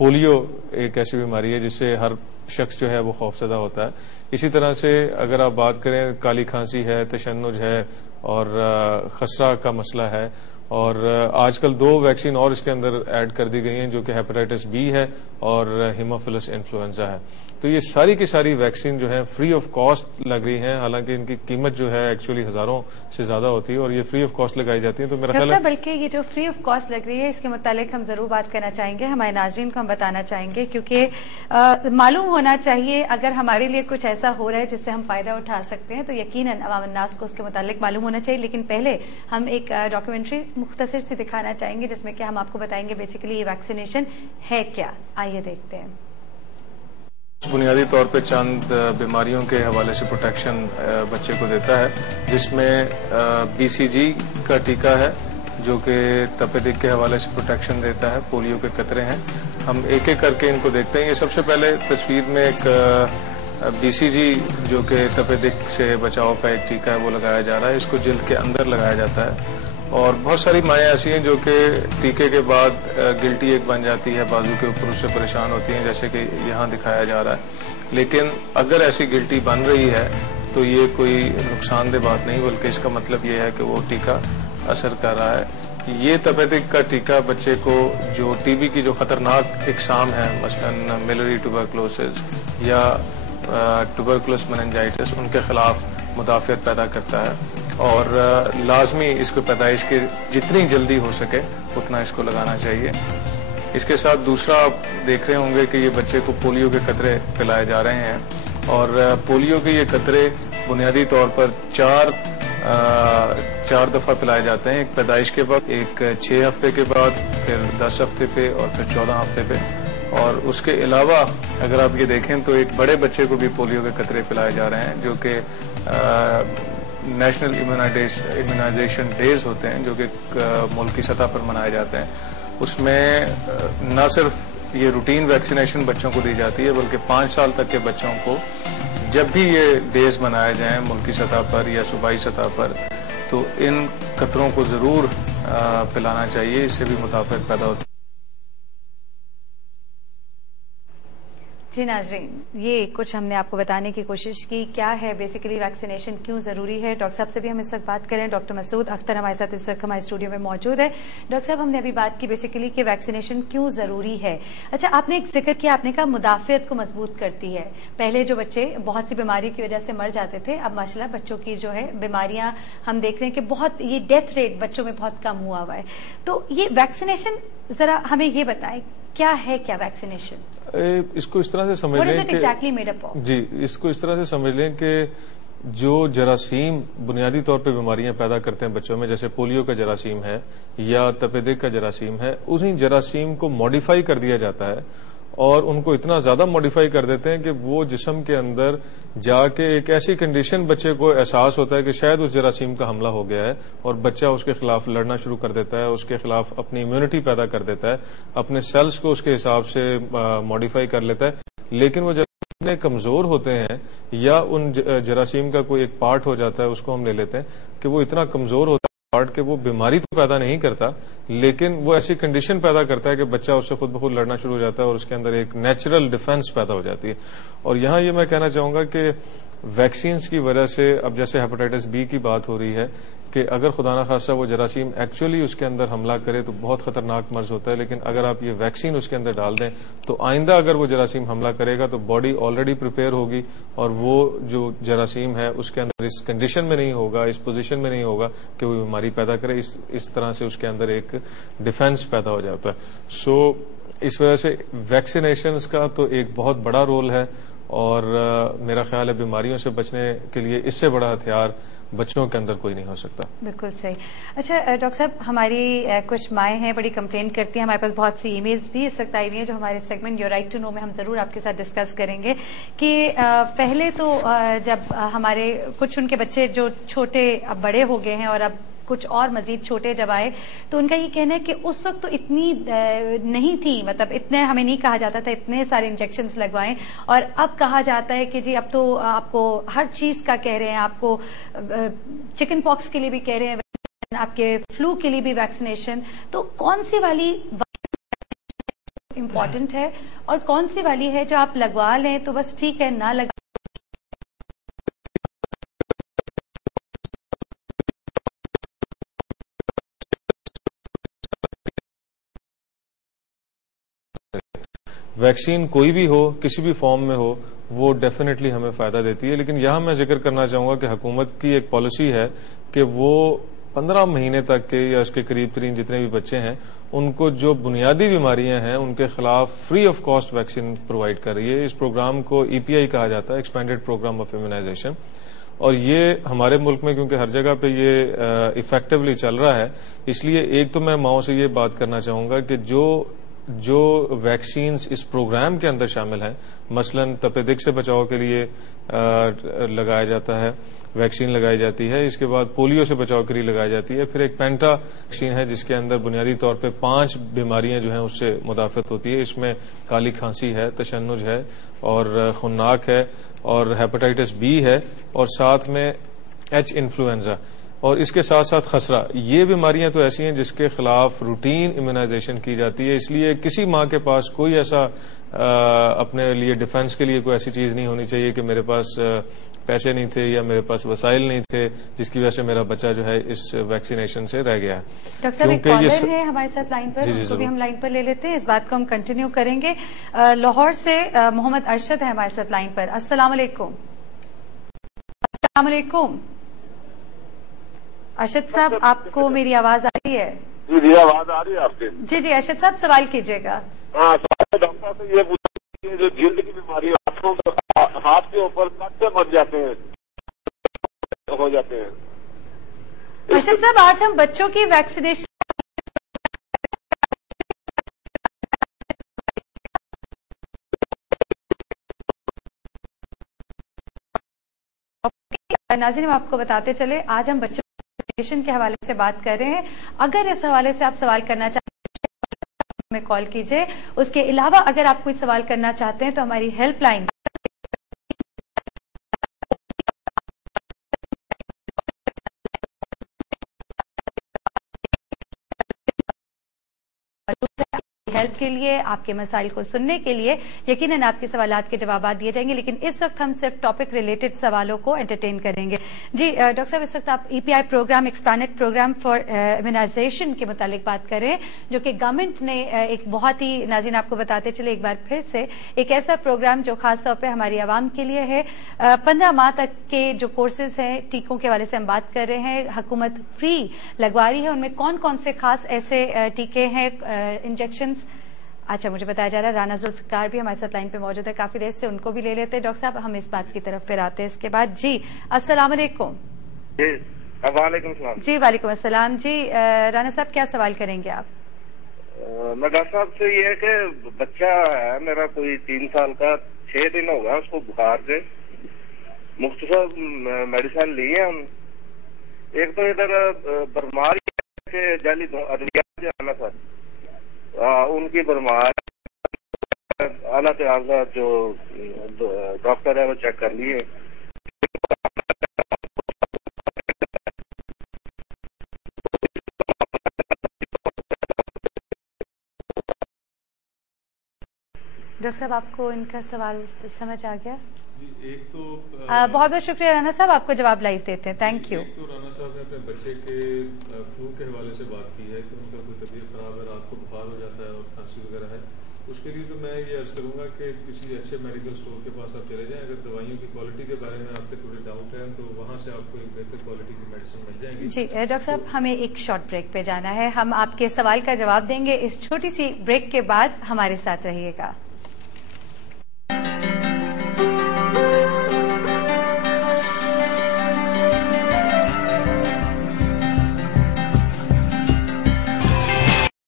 Polio ایک ایسی بیماری ہے جس سے ہر شخص جو ہے وہ خوفزدہ ہوتا ہے. اسی طرح سے اگر آپ بات کریں کالی کھانسی ہے, تشنج ہے اور خسرہ کا مسئلہ ہے, اور آج کل 2 ویکسین اور اس کے اندر ایڈ کر دی گئی ہیں جو کہ ہیپاٹائٹس بی ہے اور ہیموفیلس انفلوئنزا ہے. تو یہ ساری کی ساری ویکسین جو ہے فری آف کاسٹ لگ رہی ہیں, حالانکہ ان کی قیمت جو ہے ایکچولی ہزاروں سے زیادہ ہوتی ہے اور یہ فری آف کاسٹ لگائی جاتی ہیں. تو میرا خیال ہے بلکہ یہ جو فری آف کاسٹ لگ رہی ہے اس کے متعلق ہم ضرور بات کرنا چاہیں گے, ہمارے ناظرین کو ہم بتانا چاہیں گے, کیونکہ معلوم ہونا چاہیے اگر ہمارے لیے کچھ ایسا ہو رہا ہے جس سے ہم فائدہ اٹھا سکتے ہیں تو یقیناً عوام الناس کو اس کے متعلق معلوم ہونا چاہیے. لیکن پہلے ہم ایک ڈاکیومنٹری مختصر سی دکھانا چاہیں گے جس میں کہ ہم آپ کو بتائیں گے بیسیکلی یہ ویکسینیشن ہے کیا. آئیے دیکھتے ہیں. بنیادی طور پہ چند بیماریوں کے حوالے سے پروٹیکشن بچے کو دیتا ہے, جس میں BCG کا ٹیکہ ہے جو کہ تپ دق کے حوالے سے پروٹیکشن دیتا ہے. پولیو کے قطرے ہیں, ہم ایک ایک کر کے ان کو دیکھتے ہیں. یہ سب سے پہلے تصویر میں ایک BCG جو کہ تپ دق سے بچاؤ کا ایک ٹیکہ ہے وہ لگایا جا رہا ہے. اس کو جلد کے اندر لگایا جاتا ہے اور بہت ساری مائیں ایسی ہیں جو کہ ٹیکے کے بعد گلٹی ایک بن جاتی ہے, بازو کے اوپر اس سے پریشان ہوتی ہیں جیسے کہ یہاں دکھایا جا رہا ہے. لیکن اگر ایسی گلٹی بن رہی ہے تو یہ کوئی نقصان دہ بات نہیں, بلکہ اس کا مطلب یہ ہے کہ وہ ٹیکہ اثر کر رہا ہے. یہ تپ دق کا ٹیکہ بچے کو جو TB کی جو خطرناک اقسام ہیں, مثلا میلری ٹوبرکلوسز یا ٹوبرکلوس مننجائٹس, ان کے خلاف مدافعت پیدا کرتا ہے اور لازمی اس کو پیدائش کے جتنی جلدی ہو سکے اتنا اس کو لگانا چاہیے. اس کے ساتھ دوسرا آپ دیکھ رہے ہوں گے کہ یہ بچے کو پولیو کے قطرے پلائے جا رہے ہیں اور پولیو کے یہ قطرے بنیادی طور پر چار دفعہ پلائے جاتے ہیں, ایک پیدائش کے بعد, ایک 6 ہفتے کے بعد, پھر 10 ہفتے پہ اور پھر 14 ہفتے پہ. اور اس کے علاوہ اگر آپ یہ دیکھیں تو ایک بڑے بچے کو بھی پولیو کے قطرے پلائے جا رہے ہیں جو کہ نیشنل امیونائزیشن ڈیز ہوتے ہیں جو کہ ملکی سطح پر منائے جاتے ہیں. اس میں نہ صرف یہ روٹین ویکسینیشن بچوں کو دی جاتی ہے بلکہ 5 سال تک کے بچوں کو جب بھی یہ ڈیز منائے جائیں ملکی سطح پر یا صوبائی سطح پر تو ان قطروں کو ضرور پلانا چاہیے, اس سے بھی مدافعت پیدا ہوتی ہے. جی ناظرین, یہ کچھ ہم نے آپ کو بتانے کی کوشش کی کیا ہے بیسیکلی ویکسینیشن کیوں ضروری ہے. ڈاکٹر صاحب سے بھی ہم اس وقت بات کریں. ڈاکٹر مسعود اختر ہمارے ساتھ اس وقت ہمارے اسٹوڈیو میں موجود ہے. ڈاکٹر صاحب, ہم نے ابھی بات کی بیسیکلی کہ ویکسینیشن کیوں ضروری ہے. اچھا, آپ نے ایک ذکر کیا, آپ نے کہا مدافعت کو مضبوط کرتی ہے. پہلے جو بچے بہت سی بیماریوں کی وجہ سے مر جاتے تھے, اب ماشاءاللہ بچوں کی جو ہے بیماریاں ہم دیکھ رہے ہیں کہ بہت یہ ڈیتھ ریٹ بچوں میں بہت کم ہوا ہے. تو یہ ویکسینیشن ذرا ہمیں یہ بتائیں کیا ہے, کیا ویکسینیشن؟ اس کو اس طرح سے سمجھ لیں کہ اس کو اس طرح سے سمجھ لیں کہ جو جراثیم بنیادی طور پہ بیماریاں پیدا کرتے ہیں بچوں میں, جیسے پولیو کا جراثیم ہے یا تپ دق کا جراثیم ہے, اسی جراثیم کو ماڈیفائی کر دیا جاتا ہے اور ان کو اتنا زیادہ ماڈیفائی کر دیتے ہیں کہ وہ جسم کے اندر جا کے ایک ایسی کنڈیشن بچے کو احساس ہوتا ہے کہ شاید اس جراثیم کا حملہ ہو گیا ہے اور بچہ اس کے خلاف لڑنا شروع کر دیتا ہے, اس کے خلاف اپنی امیونٹی پیدا کر دیتا ہے, اپنے سیلز کو اس کے حساب سے ماڈیفائی کر لیتا ہے. لیکن وہ جراثیم اتنے کمزور ہوتے ہیں یا ان جراثیم کا کوئی ایک پارٹ ہو جاتا ہے, اس کو ہم لے لیتے ہیں کہ وہ اتنا کمزور ہوتا ہے پارٹ کہ وہ بیماری تو پیدا نہیں کرتا لیکن وہ ایسی کنڈیشن پیدا کرتا ہے کہ بچہ اس سے خود بخود لڑنا شروع ہو جاتا ہے اور اس کے اندر ایک نیچرل ڈیفنس پیدا ہو جاتی ہے. اور یہاں یہ میں کہنا چاہوں گا کہ ویکسینز کی وجہ سے اب جیسے ہیپاٹائٹس بی کی بات ہو رہی ہے کہ اگر خدا نخواستہ وہ جراثیم ایکچولی اس کے اندر حملہ کرے تو بہت خطرناک مرض ہوتا ہے, لیکن اگر آپ یہ ویکسین اس کے اندر ڈال دیں تو آئندہ اگر وہ جراثیم حملہ کرے گا تو باڈی آلریڈی پریپیئر ہوگی اور وہ جو جراثیم ہے اس کے اندر اس کنڈیشن میں نہیں ہوگا, اس پوزیشن میں نہیں ہوگا کہ وہ بیماری پیدا کرے. اس طرح سے اس کے اندر ایک ڈیفنس پیدا ہو جاتا ہے. سو اس وجہ سے ویکسینیشنز کا تو ایک بہت بڑا رول ہے اور میرا خیال ہے بیماریوں سے بچنے کے لیے اس سے بڑا ہتھیار بچوں کے اندر کوئی نہیں ہو سکتا. بالکل صحیح. اچھا ڈاکٹر صاحب, ہماری کچھ مائیں ہیں بڑی کمپلین کرتی ہیں, ہمارے پاس بہت سی ای میلز بھی اس وقت آئی ہوئی ہیں جو ہمارے segment your right to know میں ہم ضرور آپ کے ساتھ ڈسکس کریں گے کہ پہلے تو جب ہمارے کچھ ان کے بچے جو چھوٹے اب بڑے ہو گئے ہیں اور اب کچھ اور مزید چھوٹے جب آئے تو ان کا یہ کہنا ہے کہ اس وقت تو اتنی نہیں تھی, مطلب اتنے ہمیں نہیں کہا جاتا تھا اتنے سارے انجیکشنز لگوائیں, اور اب کہا جاتا ہے کہ جی اب تو آپ کو ہر چیز کا کہہ رہے ہیں, آپ کو چکن پاکس کے لیے بھی کہہ رہے ہیں, آپ کے فلو کے لیے بھی ویکسینیشن. تو کون سی والی امپورٹنٹ ہے اور کون سی والی ہے جو آپ لگوا لیں تو بس ٹھیک ہے، نہ لگا ویکسین کوئی بھی ہو، کسی بھی فارم میں ہو، وہ ڈیفینیٹلی ہمیں فائدہ دیتی ہے. لیکن یہاں میں ذکر کرنا چاہوں گا کہ حکومت کی ایک پالیسی ہے کہ وہ 15 مہینے تک کے یا اس کے قریب ترین جتنے بھی بچے ہیں ان کو جو بنیادی بیماریاں ہیں ان کے خلاف free of cost vaccine provide کر رہی ہے. اس پروگرام کو EPI کہا جاتا ہے، ایکسپینڈیڈ پروگرام آف امیونائزیشن. اور یہ ہمارے ملک میں کیونکہ ہر جگہ پہ یہ افیکٹولی چل رہا ہے، اس لیے ایک تو میں ماؤں سے یہ بات کرنا چاہوں گا کہ جو ویکسینز اس پروگرام کے اندر شامل ہیں، مثلا تپ دق سے بچاؤ کے لیے لگایا جاتا ہے، ویکسین لگائی جاتی ہے. اس کے بعد پولیو سے بچاؤ کے لیے لگائی جاتی ہے. پھر ایک پینٹا ویکسین ہے جس کے اندر بنیادی طور پہ 5 بیماریاں جو ہیں اس سے مدافعت ہوتی ہے. اس میں کالی کھانسی ہے، تشنج ہے اور خناق ہے اور ہیپاٹائٹس B ہے اور ساتھ میں H انفلوئنزا اور اس کے ساتھ ساتھ خسرہ. یہ بیماریاں تو ایسی ہیں جس کے خلاف روٹین امیونائزیشن کی جاتی ہے. اس لیے کسی ماں کے پاس کوئی ایسا اپنے لیے ڈیفنس کے لیے کوئی ایسی چیز نہیں ہونی چاہیے کہ میرے پاس پیسے نہیں تھے یا میرے پاس وسائل نہیں تھے جس کی وجہ سے میرا بچہ جو ہے اس ویکسینیشن سے رہ گیا ہے. ڈاکٹر صاحب ایک کالر ہے ہمارے ساتھ لائن پر، اس کو بھی ہم لائن پر لے لیتے ہیں. اس بات کو ہم کنٹینیو کریں گے. لاہور سے محمد ارشد ہے ہمارے ساتھ لائن پر. السلام علیکم. السلام علیکم ارشد صاحب، آپ کو میری آواز آ رہی ہے؟ جی آواز آ رہی ہے آپ کی. جی ارشد صاحب سوال کیجیے گا. ہاں، ڈاکٹر سے یہ پوچھا کہ جو جلد کی بیماری ہاتھ کے اوپر کٹ بن جاتے ہیں، ہو جاتے ہیں. ارشد صاحب آج ہم بچوں کی ویکسینیشن ناظرین ہم آپ کو بتاتے چلے، آج ہم بچوں کے حوالے سے بات کر رہے ہیں. اگر اس حوالے سے آپ سوال کرنا چاہتے ہیں ہمیں کال کیجئے. اس کے علاوہ اگر آپ کوئی سوال کرنا چاہتے ہیں تو ہماری ہیلپ لائن ہیلپ کے لیے، آپ کے مسائل کو سننے کے لیے یقیناً آپ کے سوالات کے جوابات دیے جائیں گے. لیکن اس وقت ہم صرف ٹاپک ریلیٹڈ سوالوں کو انٹرٹین کریں گے. جی ڈاکٹر صاحب، اس وقت آپ EPI programme, expanded programme for immunisation کے متعلق بات کر رہے ہیں جو کہ گورنمنٹ نے ایک بہت ہی، ناظرین آپ کو بتاتے چلے ایک بار پھر سے، ایک ایسا پروگرام جو خاص طور پہ ہماری عوام کے لیے ہے. 15 ماہ تک کے جو کورسز ہیں، ٹیکوں کے حوالے سے ہم بات کر رہے ہیں، حکومت فری لگوا رہی ہے. ان میں کون کون سے خاص ایسے ٹیکے ہیں، انجیکشنز؟ اچھا، مجھے بتایا جا رہا ہے رانا ذوالفقار بھی ہمارے ساتھ لائن پہ موجود ہے کافی دیر سے، ان کو بھی لے لیتے ہیں. ڈاکٹر صاحب ہم اس بات کی طرف پھر آتے ہیں اس کے بعد. جی السلام علیکم. جی وعلیکم السلام. جی وعلیکم السلام. جی رانا صاحب کیا سوال کریں گے آپ؟ میں ڈاکٹر صاحب سے یہ ہے کہ بچہ ہے میرا کوئی 3 سال کا، 6 دن ہو گیا اس کو بخار سے. مختصر میڈیسن لی ہے ہم. ایک تو ادھر برمار کے جعلی ادویات جو ہے نا سر، ان کی برمار اعلیٰ سے اعلیٰ جو ڈاکٹر ہے وہ چیک کر لیے. ڈاکٹر صاحب آپ کو ان کا سوال سمجھ آ گیا؟ جی ایک تو بہت بہت شکریہ رانا صاحب، آپ کو جواب لائیو دیتے ہیں. Thank you. ایک تو رانا صاحب نے اپنے بچے کے فلو کے حوالے سے بات کی ہے کہ ان کا کوئی طبیعت خراب ہے، رات کو بخار ہو جاتا ہے اور کھانسی وغیرہ ہے. اس کے لیے تو میں یہ عرض کروں گا کہ کسی اچھے میڈیکل اسٹور کے پاس آپ چلے جائیں. اگر دوائیوں کی کوالٹی کے بارے میں آپ کے تھوڑے ڈاؤٹ ہیں تو وہاں سے آپ کو ایک بہتر کوالٹی کی میڈیسن مل جائیں گی. جی ڈاکٹر صاحب ہمیں ایک شارٹ بریک پہ جانا ہے، ہم آپ کے سوال کا جواب دیں گے اس چھوٹی سی بریک کے بعد. ہمارے ساتھ رہیے گا.